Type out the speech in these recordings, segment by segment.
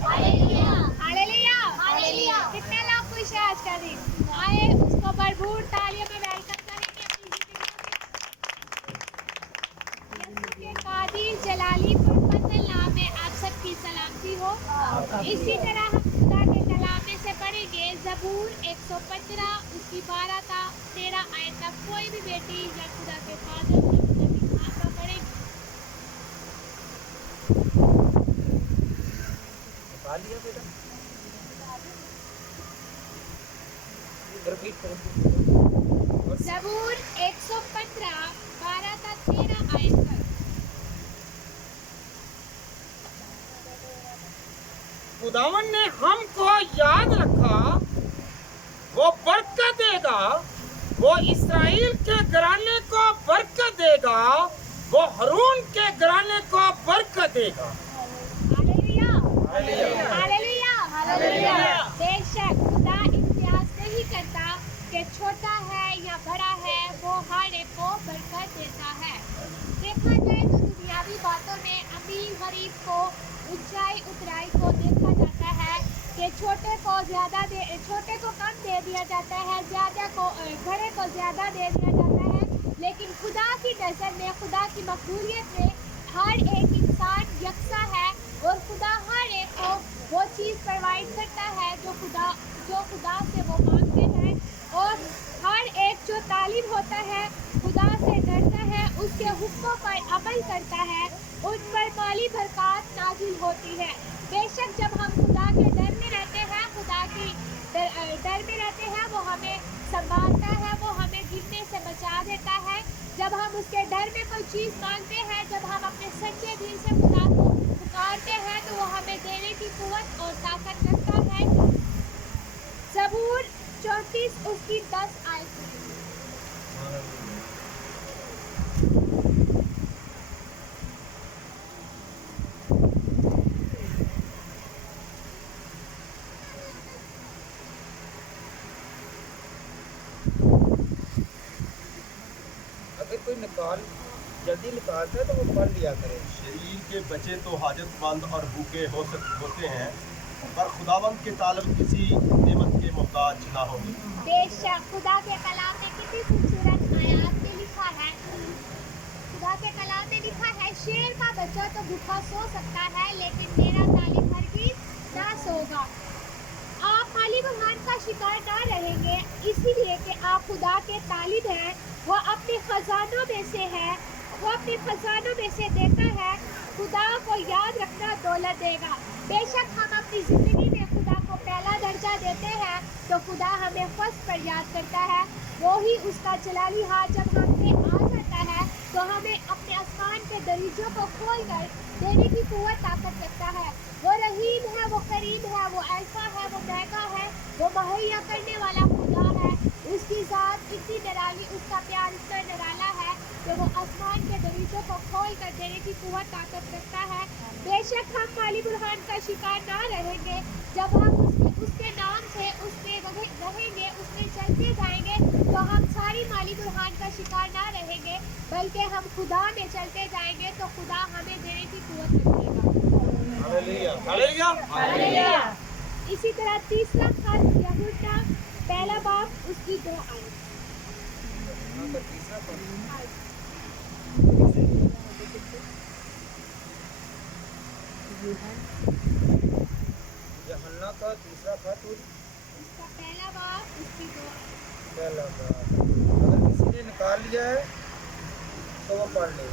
Hallelujah, hallelujah, hallelujah. कितने लोग खुश हैं आज का दिन? आए उसको भरपूर तालियों में वेलकम करेंगे अपनी जिंदगी में। यीशु के कादिर जलाली पुरफजल नाम में आप सबकी सलामती हो। इसी तरह हम खुदा के कलाम में से पढ़ेंगे ज़बूर 115 उसकी 12 था 13 आयत तक। कोई भी बेटी या खुदा के फादर या खुदा की माँ का पढ़ेंगे। निकाल लिया बेटा, रिपीट करो। ज़बूर 115 12 था 13 आयत तक। खुदावन ने हमको याद रखा, वो बरकत देगा, वो इसराइल के घराने को बरकत देगा, वो हारून के घराने को बरकत देगा। Hallelujah, hallelujah. Hallelujah, hallelujah. बेशक खुदा इम्तियाज नहीं करता कि छोटा है या बड़ा है, वो हर एक को बरकत देता है। देखा जाए तो दुनियावी बातों में अमीर गरीब को ऊंचाई उतराई को देखा जाता है कि छोटे को कम दे दिया जाता है, बड़े को ज्यादा दे दिया जाता है। लेकिन खुदा की नज़र में, खुदा की मकबूलियत में हर एक इंसान यकसा है और खुदा हर एक को वो चीज़ प्रोवाइड करता है जो खुदा से वो मांगते हैं। और हर एक जो तालिब होता है, खुदा से डरता है, उसके हुक्मों पर अमल करता है, उन पर माली बरकत नाजिल होती है। बेशक जब हम खुदा के डर में रहते हैं, वो हमें संभालता है, वो हमें गिरने से बचा देता है। जब हम उसके डर में कोई चीज़ मांगते हैं, जब हम अपने सच्चे दिल से खुदा को पुकारते हैं, तो वो हमें देने की कुव्वत और ताकत रखता है। ज़बूर 34 उसकी 10 आयत। अगर कोई जल्दी निकालता है तो वो पढ़ लिया करे। शरीर के बचे तो हाजतमंद और भूखे होते हैं, पर खुदावंद के तालब किसी नेमत के मोहताज ना होंगे। बेशक खुदा के कलाम में कितनी खूबसूरत आयत में लिखा है। खुदा के कलाम में लिखा है, शेर का बच्चा तो भूखा सो सकता है, लेकिन मेरा तालिब हरगिज़ ना सोगा। आप माली बुरहान का शिकार ना रहेंगे, इसीलिए कि आप खुदा के तालिब हैं। वो अपने खजानों में से है, वो अपने खजानों में से देता है। खुदा को याद रखना दौलत देगा। बेशक हम अपनी ज़िंदगी में खुदा को पहला दर्जा देते हैं, तो खुदा हमें फर्स्ट पर याद करता है। वो ही उसका जलाली हाथ जब हम पे आ जाता है, तो हमें अपने आसमान के दरीजों को खोल कर देने की कुव्वत ताकत रखता है। वो रहीम है, वो करीम है, वो अल्फा है, वो महंगा है, वो मुहैया करने वाला खुदा है। उसकी ज़ात इतनी निराली, उसका प्यार इतना निराला है कि वो आसमान के दरीजों को खोल कर देने की कुव्वत ताकत रखता है। बेशक हम माली बुरहान का शिकार ना रहेंगे, जब हम उसके नाम से उसमें रहेंगे, उसमें चलते जाएंगे, तो हम सारी माली बुरहान का शिकार ना रहेंगे, बल्कि हम खुदा में चलते जाएंगे, तो खुदा हमें देने की कुव्वत रखेगा। Hallelujah, hallelujah, hallelujah. इसी तरह तीसरा खत यूहन्ना पहला बाब उसकी 2 आयत। तीसरा पढ़। यूहन्ना का तीसरा खत उसका पहला बाब उसकी 2 आयत। पहला बाब। अगर किसी ने निकाल लिया है तो वो पढ़ ले।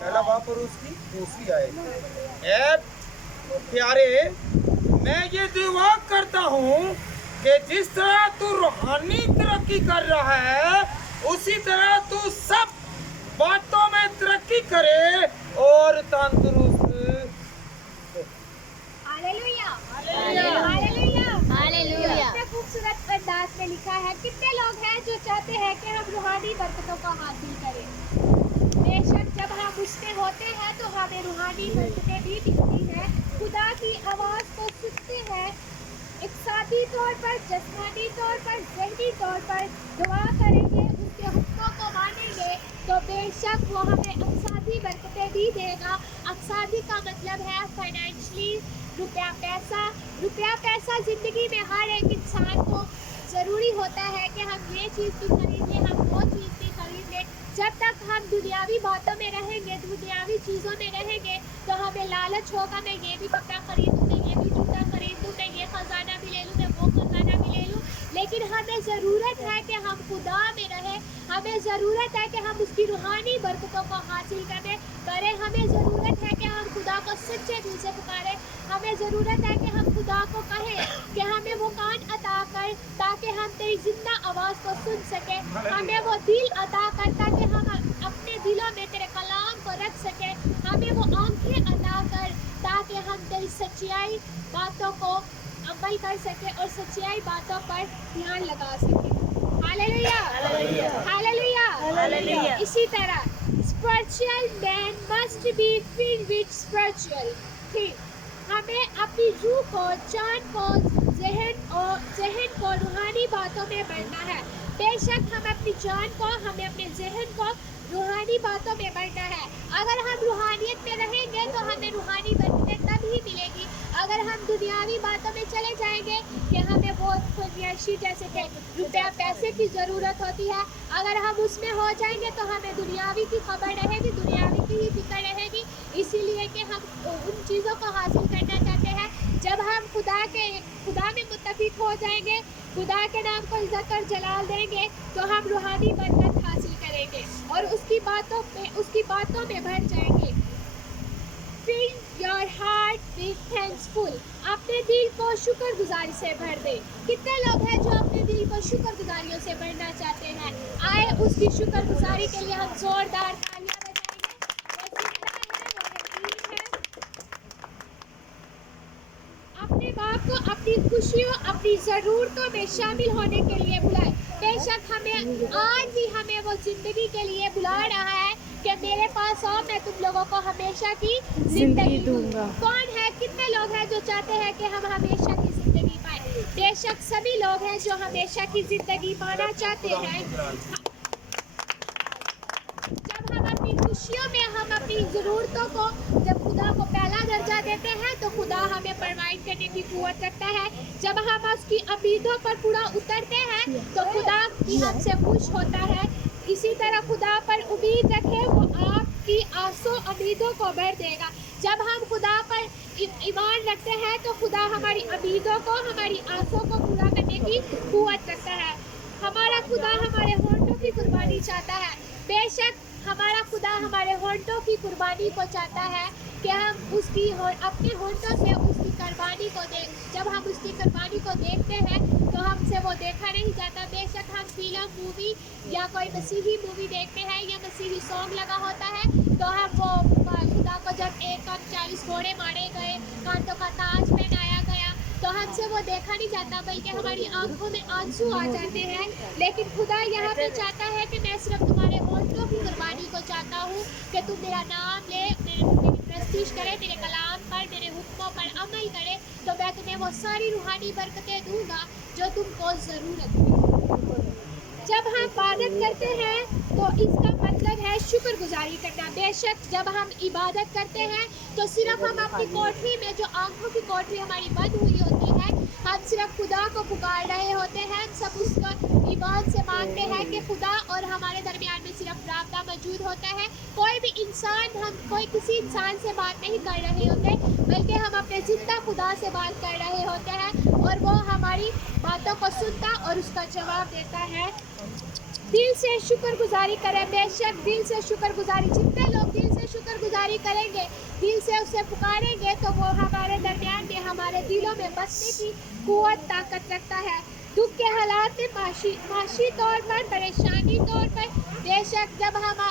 पहला बाब और उसकी दूसरी आयत। ऐ प्यारे, मैं ये दुआ करता हूँ कि जिस तरह तू रूहानी तरक्की कर रहा है, उसी तरह तू सब बातों में तरक्की करे और तंदुरुस्त। Hallelujah, hallelujah, hallelujah, hallelujah. कितने खूबसूरत अंदाज में लिखा है। कितने लोग हैं जो चाहते हैं कि हम रूहानी बरकतों को हासिल करें। बेशक जब हम उसमें होते हैं तो हमें रूहानी बरकतें भी मिलती हैं। खुदा की आवाज़ को सुनते हैं, इकसादी तौर पर, जिस्मानी तौर पर, ज़हनी तौर पर दुआ करेंगे, उसके हुक्मों को मानेंगे, तो बेशक वो हमें अक्सर अकसादी बरकतें भी देगा। अकसादी का मतलब है फाइनेंशियली, रुपया पैसा ज़िंदगी में हर एक इंसान को ज़रूरी होता है कि हम ये चीज़ भी खरीद लें, हम वो चीज़ भी खरीद लें। जब तक हम दुनियावी बातों में रहेंगे, दुनियावी चीज़ों में रहेंगे, तो हमें लालच होगा, मैं ये भी कपड़ा खरीदूँ, मैं ये भी जूता खरीद लूँ, मैं ये ख़जाना भी ले लूँ, मैं वो ख़जाना भी ले लूँ। लेकिन हमें ज़रूरत है कि हम खुदा में रहें, हमें ज़रूरत है कि हम उसकी रूहानी बरकतों को हासिल करें। हमें ज़रूरत है कि हम खुदा को सच्चे दिल से पुकारें। हमें ज़रूरत है कि हम खुदा को कहें कि हमें वो कान अता कर ताकि हम तेरी जिंदा आवाज़ को सुन सकें। हमें वो दिल अता कर ताकि हम अपने दिलों में तेरे कलाम को रख सकें। हमें वो आंखें अता कर ताकि हम तेरी सच्चाई बातों को अमल कर सकें और सच्चाई बातों पर ध्यान लगा सकें। Hallelujah, hallelujah, hallelujah. इसी तरह spiritual man must be filled with spiritual things। हमें अपनी रूह को, जान को, जहन को रूहानी बातों में बढ़ना है। बेशक हम अपनी जान को, हमें अपने जहन को रूहानी बातों में बढ़ना है। अगर हम रूहानियत में रहेंगे तो हमें रूहानी बरकतें तभी मिलेगी। अगर हम दुनियावी बातों में चले जाएंगे कि हमें बहुत फुजैशी जैसे कि रुपया पैसे की ज़रूरत होती है, अगर हम उसमें हो जाएंगे तो हमें दुनियावी की खबर रहेगी, दुनियावी की ही फिक्र रहेगी। इसीलिए कि हम उन चीज़ों को हासिल करना चाहते हैं। जब हम खुदा में मुत्तफिक हो जाएंगे, खुदा के नाम को इज़्ज़त और जलाल देंगे, तो हम रूहानी बरकत हासिल करेंगे और उसकी बातों में भर जाएंगे। Fill your heart with thankful। अपने दिल को शुक्रगुजारी से भर दे। कितने लोग हैं जो अपने दिल को शुक्रगुजारियों से भरना चाहते हैं? आए उसकी शुक्रगुजारी के लिए हम जोरदार तालियां बजाएंगे। वो जिंदा है, वो यकीन है। अपने बाप को अपनी खुशियों, अपनी ज़रूरतों में शामिल होने के लिए बुलाए। बेशक आज भी हमें वो ज़िंदगी के लिए बुला रहा है कि मेरे पास आओ, मैं तुम लोगों को हमेशा की ज़िंदगी दूंगा। कौन है, कितने लोग हैं जो चाहते हैं कि हम हमेशा की ज़िंदगी पाएं? बेशक सभी लोग हैं जो हमेशा की ज़िंदगी पाना चाहते हैं। जब हम अपनी खुशियों में, हम अपनी ज़रूरतों को जब खुदा को पहला दर्जा देते हैं तो खुदा हमें प्रोवाइड करने की कुव्वत रखता है। जब हम उसकी उम्मीदों पर पूरा उतरते हैं तो खुदा भी हमसे खुश होता है। इसी तरह खुदा पर उम्मीद रखें, वो आपकी आसों उम्मीदों को भर देगा। जब हम खुदा पर ईमान रखते हैं तो खुदा हमारी उम्मीदों को, हमारी आसों को पूरा करने की कुव्वत रखता है। हमारा खुदा हमारे होंठों की कुर्बानी चाहता है। बेशक हमारा खुदा हमारे होंठों की कुर्बानी को चाहता है कि हम उसकी अपने होंठों से उसकी कुर्बानी को जब हम उसकी कुर्बानी को देखते हैं तो हमसे वो देखा नहीं जाता। बेशक हम फिल्म, मूवी या कोई मसीही मूवी देखते हैं या मसीही सॉन्ग लगा होता है तो हम वो खुदा को जब 140 घोड़े मारे गए, कांटों का ताज पहनाया गया, तो हमसे वो देखा नहीं जाता, बल्कि हमारी आंखों में आंसू आ जाते हैं। लेकिन खुदा यहाँ पे चाहता है कि मैं सिर्फ तुम्हारे होंठों की कुर्बानी को चाहता हूँ कि तुम मेरा नाम ले, मेरी प्रस्तीश करे, मेरे कलाम पर, मेरे हुक्मों पर अमल करे, तो मैं तुम्हें वो सारी रूहानी बरकतें दूंगा जो तुमको ज़रूरत है। जब हम इबादत करते हैं तो इसका मतलब है शुक्रगुजारी करना। बेशक जब हम इबादत करते हैं तो सिर्फ हम अपनी कोठरी में, जो आंखों की कोठरी हमारी बंद हुई होती है, हम सिर्फ खुदा को पुकार रहे होते हैं। सब उसको ईमान से मांगते हैं कि खुदा और हमारे दरमियान में सिर्फ राब्ता मौजूद होता है। कोई किसी इंसान से बात नहीं कर रहे होते, बल्कि हम अपने जिंदा खुदा से बात कर रहे होते हैं और वो हमारी बातों को सुनता और उसका जवाब देता है। दिल से शुक्रगुजारी करें। बेशक दिल से शुक्रगुजारी, जितने लोग दिल से शुक्रगुजारी करेंगे, दिल से उसे पुकारेंगे, तो वो हमारे दरमियान में, हमारे दिलों में बसने की कुव्वत, ताकत रखता है। दुख के हालात में, माशी तौर पर, परेशानी तौर पर, बेशक जब हम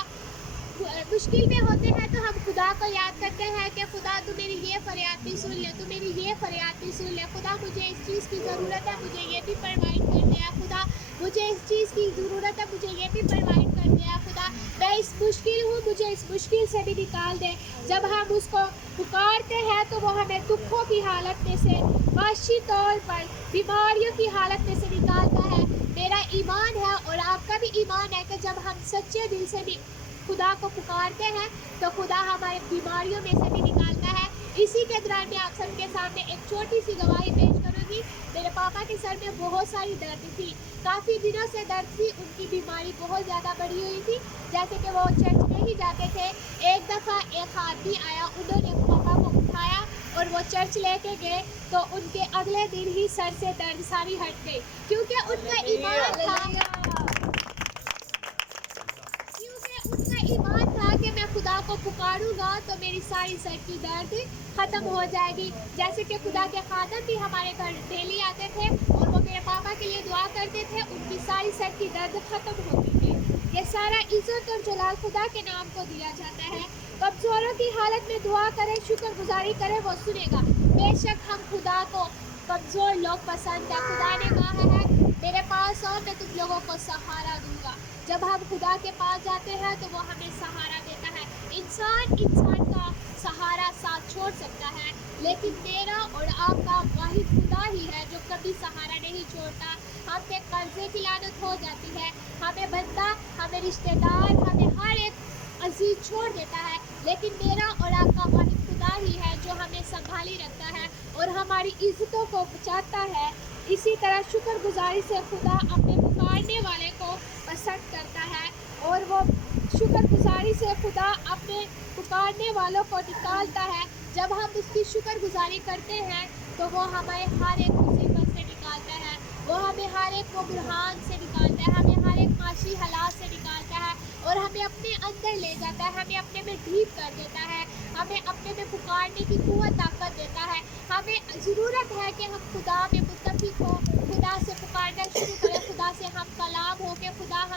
मुश्किल में होते हैं तो हम खुदा को याद करते हैं कि खुदा तू मेरी ये फरियाद भी सुन ले, तू मेरी ये फरियाद भी सुन ले। खुदा मुझे इस चीज़ की ज़रूरत है, मुझे ये भी प्रोवाइड कर दे। खुदा मुझे इस चीज़ की ज़रूरत है, मुझे ये भी प्रोवाइड कर दे। खुदा मैं इस मुश्किल हूँ, मुझे इस मुश्किल से भी निकाल दे। जब हम उसको पुकारते हैं तो वो हमें दुखों की हालत में से, माशी तौर पर बीमारियों की हालत में से निकालता है। मेरा ईमान है और आपका भी ईमान है कि जब हम सच्चे दिल से भी खुदा को पुकारते हैं तो खुदा हमारे बीमारियों में से भी निकालता है। इसी के दौरान मैं आप सबके सामने एक छोटी सी गवाही पेश करूंगी। मेरे पापा के सर में बहुत सारी दर्द थी, काफ़ी दिनों से दर्द थी, उनकी बीमारी बहुत ज़्यादा बढ़ी हुई थी। जैसे कि वो चर्च नहीं जाते थे, एक दफ़ा एक आदमी आया, उन्होंने पापा को उठाया और वो चर्च लेके गए तो उनके अगले दिन ही सर से दर्द सारी हट गई, क्योंकि उनका ईमान था कि मैं खुदा को पुकारूंगा तो मेरी सारी सर की दर्द ख़त्म हो जाएगी। जैसे कि खुदा के खादम भी हमारे घर डेली आते थे और वो मेरे पापा के लिए दुआ करते थे, उनकी सारी सर की दर्द ख़त्म होती थी। ये सारा इज़्ज़त और जलाल खुदा के नाम को दिया जाता है। कमज़ोरों की हालत में दुआ करें, शुक्रगुजारी करें, वो सुनेगा। बेशक हम खुदा को कमज़ोर लोग पसंद है। खुदा ने कहा है मेरे पास आओ, मैं तुम लोगों को सहारा दूंगा। जब हम खुदा के पास जाते हैं तो वो हमें सहारा देता है। इंसान का सहारा साथ छोड़ सकता है, लेकिन मेरा और आपका वाहिद खुदा ही है जो कभी सहारा नहीं छोड़ता। हम पे कर्जे की लानत हो जाती है, हमें बंदा, हमें रिश्तेदार, हमें हर एक अजीज छोड़ देता है, लेकिन मेरा और आपका वाहिद खुदा ही है जो हमें संभाली रखता है और हमारी इज्जतों को बचाता है। इसी तरह शुक्रगुजारी से खुदा अपने पुकारने वाले को पसंद करता है और वो शुक्रगुजारी से खुदा अपने पुकारने वालों को निकालता है। जब हम उसकी शुक्रगुजारी करते हैं तो वो हमें हर एक मुसीबत से निकालता है, वो हमें हर एक बुरहान से निकालता है, हमें हर एक माशी हालात से निकालता है और हमें अपने अंदर ले जाता है, हमें अपने में डीप कर देता है, हमें अपने में पुकारने की कुव्वत ताकत देता है। हमें ज़रूरत है कि हम खुदा में मुत्तफ़िक़ हो, खुदा से पुकारना शुरू करें, खुदा से हम कलाम हो के खुदा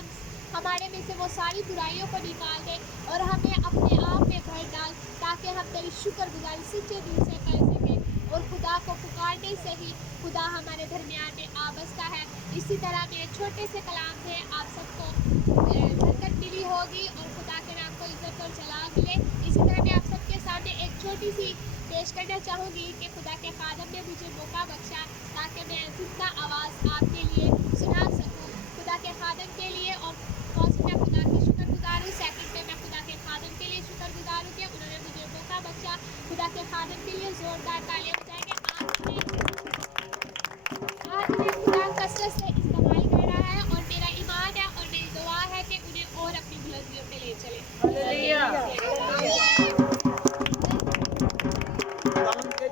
हमारे में से वो सारी बुराइयों को निकाल दे और हमें अपने आप में भर डाल, ताकि हम तेरी शुक्रगुजारी सच्चे दिल से कर सकें। और खुदा को पुकारने से ही खुदा हमारे दरमियान में आ बसता है। इसी तरह मेरे छोटे से कलाम से आप सबको बरकत मिली होगी और खुदा के नाम को इज़्ज़त और जलाल मिले। इसी तरह मैं आप सबके सामने एक छोटी सी पेश करना चाहूँगी कि खुदा के खादम ने मुझे मौका बख्शा ताकि मैं जिंदा आवाज़ आपके लिए सुना सकूँ। खुदा के खादम के लिए और मैं खुदा की शुक्रगुजार हूँ। सेकंड पे मैं खुदा के खादम के लिए शुक्रगुजार हूँ कि उन्होंने मुझे मौका बख्शा। खुदा के खादम के लिए ज़ोरदार तालियां बजाएंगे। आज मैं खुदा कसरत से